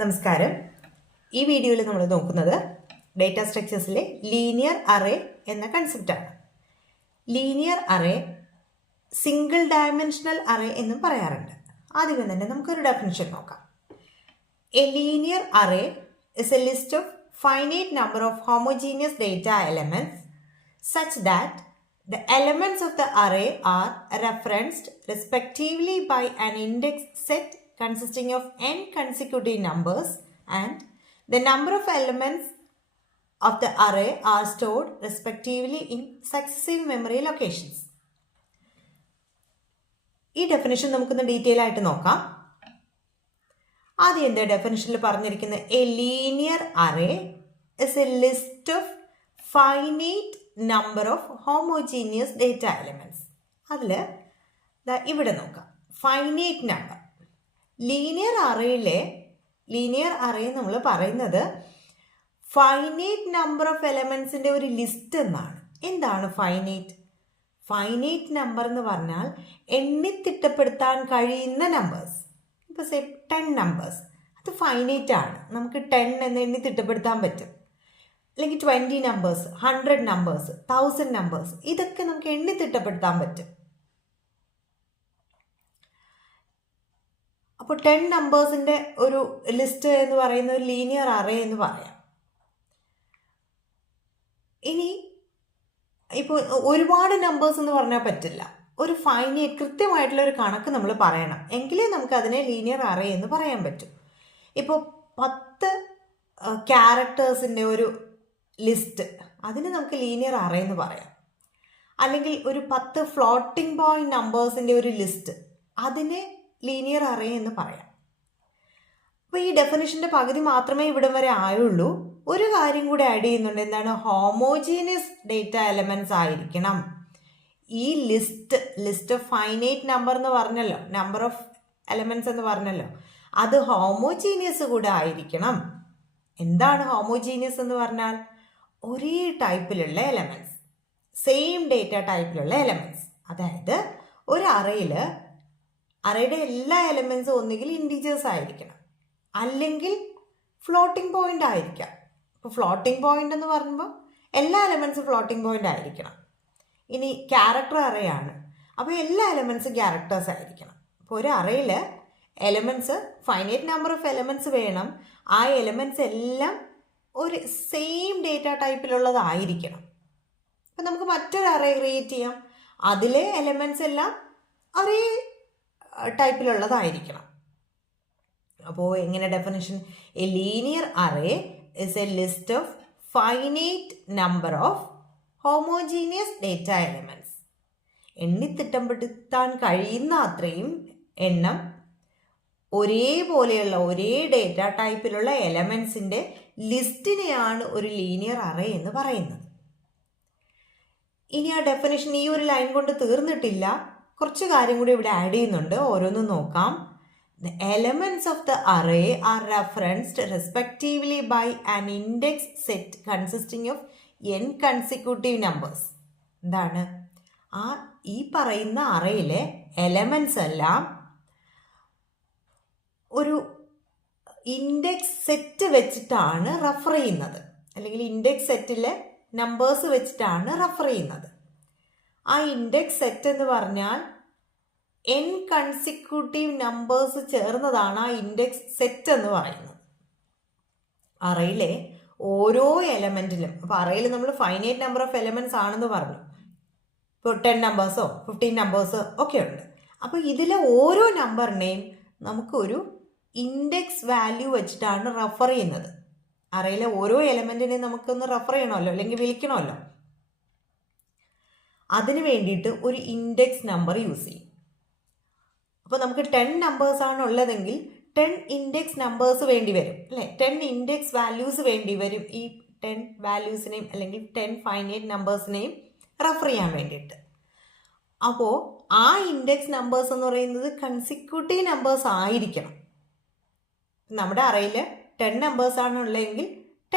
നമസ്കാരം. ഈ വീഡിയോയിൽ നമ്മൾ നോക്കുന്നത് ഡേറ്റ സ്ട്രക്ചേഴ്സിലെ ലീനിയർ അറേ എന്ന കൺസെപ്റ്റാണ്. Linear array single dimensional array എന്നും പറയാറുണ്ട്. ആദ്യമേ തന്നെ നമുക്കൊരു ഡെഫിനിഷൻ നോക്കാം. A linear array is a list of finite number of homogeneous data elements such that the elements of the array are referenced respectively by an index set consisting of n consecutive numbers, and the number of elements of the array are stored respectively in successive memory locations. ഈ definition നമുക്കൊന്ന് detail ആയിട്ട് നോക്കാം. ആദ്യം എന്താ ഡെഫിനിഷനിൽ പറഞ്ഞിരിക്കുന്ന A linear array is a list of finite number of homogeneous data elements. അതിൽ ഇവിടെ നോക്കാം, ഫൈനൈറ്റ് നമ്പർ. ലീനിയർ അറേ നമ്മൾ പറയുന്നത് ഫൈനൈറ്റ് നമ്പർ ഓഫ് എലമെന്റ്സിന്റെ ഒരു ലിസ്റ്റ് എന്നാണ്. എന്താണ് ഫൈനൈറ്റ്? ഫൈനൈറ്റ് നമ്പർ എന്ന് പറഞ്ഞാൽ എണ്ണിത്തിട്ടപ്പെടുത്താൻ കഴിയുന്ന നമ്പേഴ്സ്. ഇപ്പോൾ 10 നമ്പേഴ്സ്, അത് ഫൈനൈറ്റ് ആണ്. നമുക്ക് 10 എന്ന് എണ്ണിത്തിട്ടപ്പെടുത്താൻ പറ്റും. അല്ലെങ്കിൽ 20 നമ്പേഴ്സ്, 100 നമ്പേഴ്സ്, 1000 നമ്പേഴ്സ്, ഇതൊക്കെ നമുക്ക് എണ്ണിത്തിട്ടപ്പെടുത്താൻ പറ്റും. അപ്പോൾ 10 നമ്പേഴ്സിന്റെ ഒരു ലിസ്റ്റ് എന്ന് പറയുന്ന ഒരു ലീനിയർ അറേ എന്ന് പറയാം. ഇനി ഇപ്പോൾ ഒരുപാട് നമ്പേഴ്സ് എന്ന് പറഞ്ഞാൽ പറ്റില്ല. ഒരു ഫൈനൈറ്റ് കൃത്യമായിട്ടുള്ള ഒരു കണക്ക് നമ്മൾ പറയണം, എങ്കിലേ നമുക്ക് അതിനെ ലീനിയർ അറേ എന്ന് പറയാൻ പറ്റും. ഇപ്പോൾ 10 ക്യാരക്ടേഴ്സിൻ്റെ ഒരു ലിസ്റ്റ്, അതിന് നമുക്ക് ലീനിയർ അറേ എന്ന് പറയാം. അല്ലെങ്കിൽ ഒരു 10 ഫ്ലോട്ടിംഗ് പോയിന്റ് നമ്പേഴ്സിൻ്റെ ഒരു ലിസ്റ്റ്, അതിനെ ലീനിയർ അറേ എന്ന് പറയാം. അപ്പോൾ ഈ ഡെഫിനിഷൻ്റെ പകുതി മാത്രമേ ഇവിടം വരെ ആയുള്ളൂ. ഒരു കാര്യം കൂടി ആഡ് ചെയ്യുന്നുണ്ട്. എന്താണ്? ഹോമോജീനിയസ് ഡേറ്റ എലമെന്റ്സ് ആയിരിക്കണം. ഈ ലിസ്റ്റ് ഓഫ് ഫൈനൈറ്റ് നമ്പർ എന്ന് പറഞ്ഞല്ലോ, നമ്പർ ഓഫ് എലമെന്റ്സ് എന്ന് പറഞ്ഞല്ലോ, അത് ഹോമോജീനിയസ് കൂടെ ആയിരിക്കണം. എന്താണ് ഹോമോജീനിയസ് എന്ന് പറഞ്ഞാൽ? ഒരേ ടൈപ്പിലുള്ള എലമെന്റ്സ്, സെയിം ഡേറ്റ ടൈപ്പിലുള്ള എലമെന്റ്സ്. അതായത് ഒരു അറേയുടെ എല്ലാ എലമെന്റ്സും ഒന്നുകിൽ ഇൻഡിജേഴ്സ് ആയിരിക്കണം, അല്ലെങ്കിൽ ഫ്ലോട്ടിംഗ് പോയിന്റ് ആയിരിക്കാം. ഇപ്പോൾ ഫ്ലോട്ടിംഗ് പോയിന്റ് എന്ന് പറയുമ്പോൾ എല്ലാ എലമെന്റ്സും ഫ്ലോട്ടിംഗ് പോയിന്റ് ആയിരിക്കണം. ഇനി ക്യാരക്ടർ അറേ ആണ്, അപ്പോൾ എല്ലാ എലമെന്റ്സും ക്യാരക്ടേഴ്സ് ആയിരിക്കണം. അപ്പോൾ ഒരു അറേയിൽ elements, finite number of elements വേണം. ആ എലമെന്റ്സ് എല്ലാം ഒരു സെയിം ഡേറ്റ ടൈപ്പിലുള്ളതായിരിക്കണം. അപ്പം നമുക്ക് മറ്റൊരു അറേ ക്രിയേറ്റ് ചെയ്യാം, അതിലെ എലമെന്റ്സ് എല്ലാം ഒരേ ടൈപ്പിലുള്ളതായിരിക്കണം. അപ്പോൾ എങ്ങനെ definition? A linear array is a list of finite number of homogeneous data elements. എണ്ണിത്തിട്ടപ്പെടുത്താൻ കഴിയുന്ന അത്രയും എണ്ണം ഒരേപോലെയുള്ള ഒരേ ഡേറ്റ ടൈപ്പിലുള്ള എലമെന്റ്സിന്റെ ലിസ്റ്റിനെയാണ് ഒരു ലീനിയർ അറേ എന്ന് പറയുന്നത്. ഇനി ആ ഡെഫിനിഷൻ ഈ ഒരു ലൈൻ കൊണ്ട് തീർന്നിട്ടില്ല. കുറച്ച് കാര്യം കൂടി ഇവിടെ ആഡ് ചെയ്യുന്നുണ്ട്. ഓരോന്നും നോക്കാം. The elements of the array are referenced respectively by an index set consisting of n consecutive numbers. എന്താണ്? ഈ പറയുന്ന അറേയിലെ എലമെന്റ്സ് എല്ലാം ഒരു ഇൻഡെക്സ് സെറ്റ് വെച്ചിട്ടാണ് റെഫർ ചെയ്യുന്നത്, അല്ലെങ്കിൽ ഇൻഡെക്സ് സെറ്റിലെ നമ്പേഴ്സ് വെച്ചിട്ടാണ് റെഫർ ചെയ്യുന്നത്. ആ ഇൻഡെക്സ് സെറ്റ് എന്ന് പറഞ്ഞാൽ n കൺസിക്യൂട്ടീവ് നമ്പേഴ്സ് ചേർന്നതാണ് ആ ഇൻഡെക്സ് സെറ്റ് എന്ന് പറയുന്നത്. അറേയിലെ ഓരോ എലമെന്റിലും, അപ്പോൾ അറേയിൽ നമ്മൾ ഫൈനൈറ്റ് നമ്പർ ഓഫ് എലമെന്റ്സ് ആണെന്ന് പറഞ്ഞു. ഇപ്പോൾ 10 നമ്പേഴ്സോ 15 നമ്പേഴ്സോ ഒക്കെ ഉണ്ട്. അപ്പോൾ ഇതിലെ ഓരോ നമ്പറിനെയും നമുക്കൊരു ഇൻഡെക്സ് വാല്യൂ വെച്ചിട്ടാണ് റെഫർ ചെയ്യുന്നത്. അറേയിലെ ഓരോ എലമെന്റിനെയും നമുക്കൊന്ന് റെഫർ ചെയ്യണമല്ലോ, അല്ലെങ്കിൽ വിളിക്കണമല്ലോ. അതിന് വേണ്ടിയിട്ട് ഒരു ഇൻഡെക്സ് നമ്പർ യൂസ് ചെയ്യും. അപ്പോൾ നമുക്ക് 10 നമ്പേഴ്സ് ആണ് ഉള്ളതെങ്കിൽ 10 ഇൻഡെക്സ് നമ്പേഴ്സ് വേണ്ടി വരും, അല്ലേ? 10 ഇൻഡെക്സ് വാല്യൂസ് വേണ്ടി വരും ഈ 10 വാല്യൂസിനെയും അല്ലെങ്കിൽ 10 ഫൈനൈറ്റ് നമ്പേഴ്സിനെയും റെഫർ ചെയ്യാൻ വേണ്ടിയിട്ട്. അപ്പോൾ ആ ഇൻഡെക്സ് നമ്പേഴ്സ് എന്ന് പറയുന്നത് കൺസിക്യൂട്ടീവ് നമ്പേഴ്സ് ആയിരിക്കണം. നമ്മുടെ അറേയിൽ 10 നമ്പേഴ്സ് ആണ് ഉള്ളതെങ്കിൽ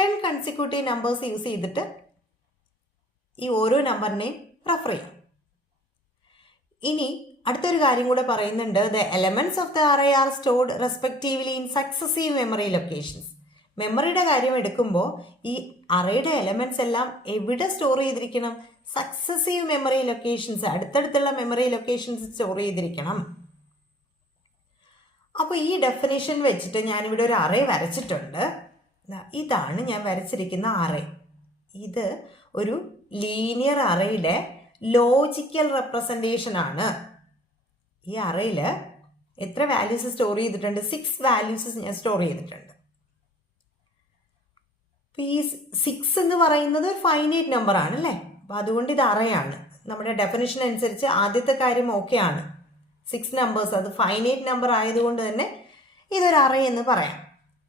10 കൺസിക്യൂട്ടീവ് നമ്പേഴ്സ് യൂസ് ചെയ്തിട്ട് ഈ ഓരോ നമ്പറിനെയും റെഫർ ചെയ്യാം. ഇനി അടുത്തൊരു കാര്യം കൂടെ പറയുന്നുണ്ട്, the elements of the array R stored respectively in successive memory locations. മെമ്മറിയുടെ കാര്യം എടുക്കുമ്പോൾ ഈ അറേയുടെ എലമെന്റ്സ് എല്ലാം എവിടെ സ്റ്റോർ ചെയ്തിരിക്കണം? സക്സസീവ് മെമ്മറി ലൊക്കേഷൻസ്, അടുത്തടുത്തുള്ള മെമ്മറി ലൊക്കേഷൻസ് സ്റ്റോർ ചെയ്തിരിക്കണം. അപ്പോൾ ഈ ഡെഫിനേഷൻ വെച്ചിട്ട് ഞാനിവിടെ ഒരു അറേ വരച്ചിട്ടുണ്ട്. ഇതാണ് ഞാൻ വരച്ചിരിക്കുന്ന അറേ. ഇത് ഒരു ലീനിയർ അറേയുടെ ലോജിക്കൽ റെപ്രസെൻറ്റേഷൻ ആണ്. ഈ അറേയിൽ എത്ര വാല്യൂസ് സ്റ്റോർ ചെയ്തിട്ടുണ്ട്? 6 വാല്യൂസ് ഞാൻ സ്റ്റോർ ചെയ്തിട്ടുണ്ട്. അപ്പോൾ ഈ 6 എന്ന് പറയുന്നത് ഒരു ഫൈനൈറ്റ് നമ്പർ ആണ് അല്ലേ? അപ്പോൾ അതുകൊണ്ട് ഇത് അറേയാണ്. നമ്മുടെ ഡെഫിനിഷൻ അനുസരിച്ച് ആദ്യത്തെ കാര്യം ഓക്കെ ആണ്. 6 നമ്പേഴ്സ്, അത് ഫൈനൈറ്റ് നമ്പർ ആയതുകൊണ്ട് തന്നെ ഇതൊരു അറേ എന്ന് പറയാം.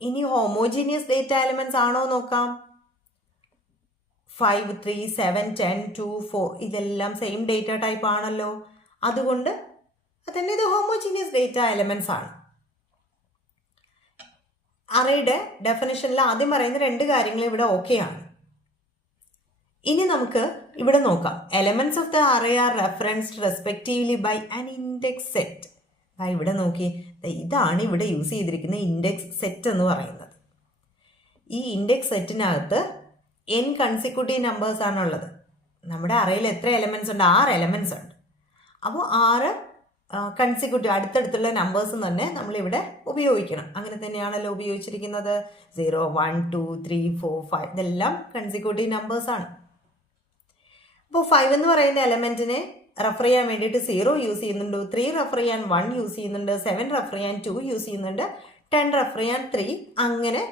ഇനി ഹോമോജീനിയസ് ഡേറ്റ എലമെന്റ്സ് ആണോ നോക്കാം. 5, 3, 7, 10, 2, 4 ഇതെല്ലാം സെയിം ഡേറ്റ ടൈപ്പ് ആണല്ലോ. അതുകൊണ്ട് തന്നെ ഇത് ഹോമോജീനിയസ് ഡേറ്റ എലമെന്റ്സ് ആണ്. അറേയുടെ ഡെഫിനിഷനിൽ ആദ്യം പറയുന്ന 2 കാര്യങ്ങൾ ഇവിടെ ഓക്കെ ആണ്. ഇനി നമുക്ക് ഇവിടെ നോക്കാം. Elements of the array are referenced respectively by an index set. ഇവിടെ നോക്കി, ഇതാണ് ഇവിടെ യൂസ് ചെയ്തിരിക്കുന്ന ഇൻഡെക്സ് സെറ്റ് എന്ന് പറയുന്നത്. ഈ ഇൻഡെക്സ് സെറ്റിനകത്ത് n കൺസിക്യൂട്ടീവ് നമ്പേഴ്സ് ആണുള്ളത്. നമ്മുടെ അറേയിൽ എത്ര എലമെന്റ്സ് ഉണ്ട്? 6 എലമെന്റ്സ് ഉണ്ട്. അപ്പോൾ 6 കൺസിക്യൂട്ടീവ് അടുത്തടുത്തുള്ള നമ്പേഴ്സ് തന്നെ നമ്മളിവിടെ ഉപയോഗിക്കണം. അങ്ങനെ തന്നെയാണല്ലോ ഉപയോഗിച്ചിരിക്കുന്നത്. 0, 1, 2, 3, 4, 5 ഇതെല്ലാം കൺസിക്യൂട്ടീവ് നമ്പേഴ്സ് ആണ്. അപ്പോൾ 5 എന്ന് പറയുന്ന എലമെന്റിനെ റെഫർ ചെയ്യാൻ വേണ്ടിയിട്ട് 0 യൂസ് ചെയ്യുന്നുണ്ട്, 3 റെഫർ ചെയ്യാൻ 1 യൂസ് ചെയ്യുന്നുണ്ട്, 7 റെഫർ ചെയ്യാൻ 2 യൂസ് ചെയ്യുന്നുണ്ട്, 10 റെഫർ ചെയ്യാൻ 3. അങ്ങനെ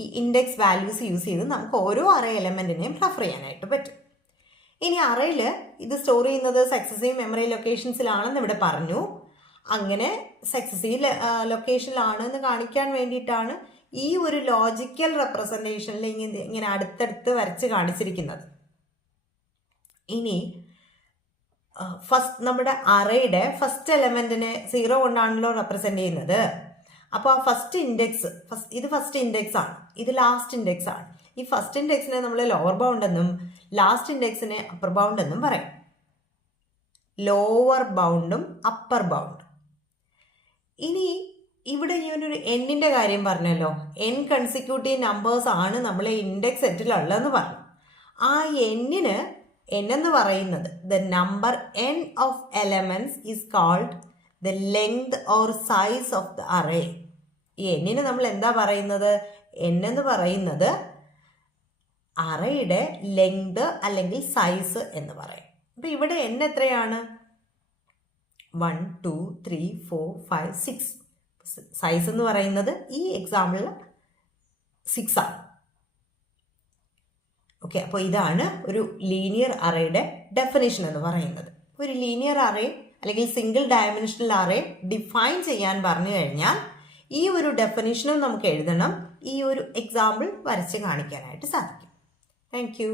ഈ ഇൻഡെക്സ് വാല്യൂസ് യൂസ് ചെയ്ത് നമുക്ക് ഓരോ അറേ എലമെന്റിനെയും റെഫർ ചെയ്യാനായിട്ട് പറ്റും. ഇനി അറേയിൽ ഇത് സ്റ്റോർ ചെയ്യുന്നത് സക്സസീവ് മെമ്മറി ലൊക്കേഷൻസിലാണെന്ന് ഇവിടെ പറഞ്ഞു. അങ്ങനെ സക്സസീവ് ലൊക്കേഷനിലാണെന്ന് കാണിക്കാൻ വേണ്ടിയിട്ടാണ് ഈ ഒരു ലോജിക്കൽ റെപ്രസെൻറ്റേഷനിൽ ഇങ്ങനെ അടുത്തടുത്ത് വരച്ച് കാണിച്ചിരിക്കുന്നത്. ഇനി ഫസ്റ്റ് നമ്മുടെ അറേയുടെ ഫസ്റ്റ് എലമെന്റിനെ 0 കൊണ്ടാണല്ലോ റെപ്രസെന്റ് ചെയ്യുന്നത്. അപ്പോൾ ആ ഫസ്റ്റ് ഇൻഡെക്സ്, ഇത് ഫസ്റ്റ് ഇൻഡെക്സ് ആണ്, ഇത് ലാസ്റ്റ് ഇൻഡെക്സ് ആണ്. ഈ ഫസ്റ്റ് ഇൻഡെക്സിനെ നമ്മൾ ലോവർ ബൗണ്ട് എന്നും ലാസ്റ്റ് ഇൻഡെക്സിനെ അപ്പർ ബൗണ്ട് എന്നും പറയും. ലോവർ ബൗണ്ടും അപ്പർ ബൗണ്ടും. ഇനി ഇവിടെ ഞാനൊരു എന്നിന്റെ കാര്യം പറഞ്ഞല്ലോ. n കൺസിക്യൂട്ടീവ് നമ്പേഴ്സ് ആണ് നമ്മളെ ഇൻഡെക്സ് സെറ്റിലുള്ളതെന്ന് പറഞ്ഞു. ആ എന്നിന് n എന്ന് പറയുന്നത് the number n of elements is called the length or size of the array. ഈ എന്നിന് നമ്മൾ എന്താ പറയുന്നത്? n എന്ന് പറയുന്നത് അറേയുടെ ലെങ്ത് അല്ലെങ്കിൽ സൈസ് എന്ന് പറയും. അപ്പം ഇവിടെ n എത്രയാണ്? 1, 2, 3, 4, 5, 6. സൈസ് എന്ന് പറയുന്നത് ഈ എക്സാമ്പിളിൽ 6 ആണ്. ഓക്കെ, അപ്പോൾ ഇതാണ് ഒരു ലീനിയർ അറേയുടെ ഡെഫിനേഷൻ എന്ന് പറയുന്നത്. ഒരു ലീനിയർ അറേ അല്ലെങ്കിൽ സിംഗിൾ ഡയമെൻഷണൽ അറേ ഡിഫൈൻ ചെയ്യാൻ പറഞ്ഞു കഴിഞ്ഞാൽ ഈ ഒരു ഡെഫിനേഷനും നമുക്ക് എഴുതണം, ഈ ഒരു എക്സാമ്പിൾ വരച്ച് കാണിക്കാനായിട്ട് സാധിക്കും. Thank you.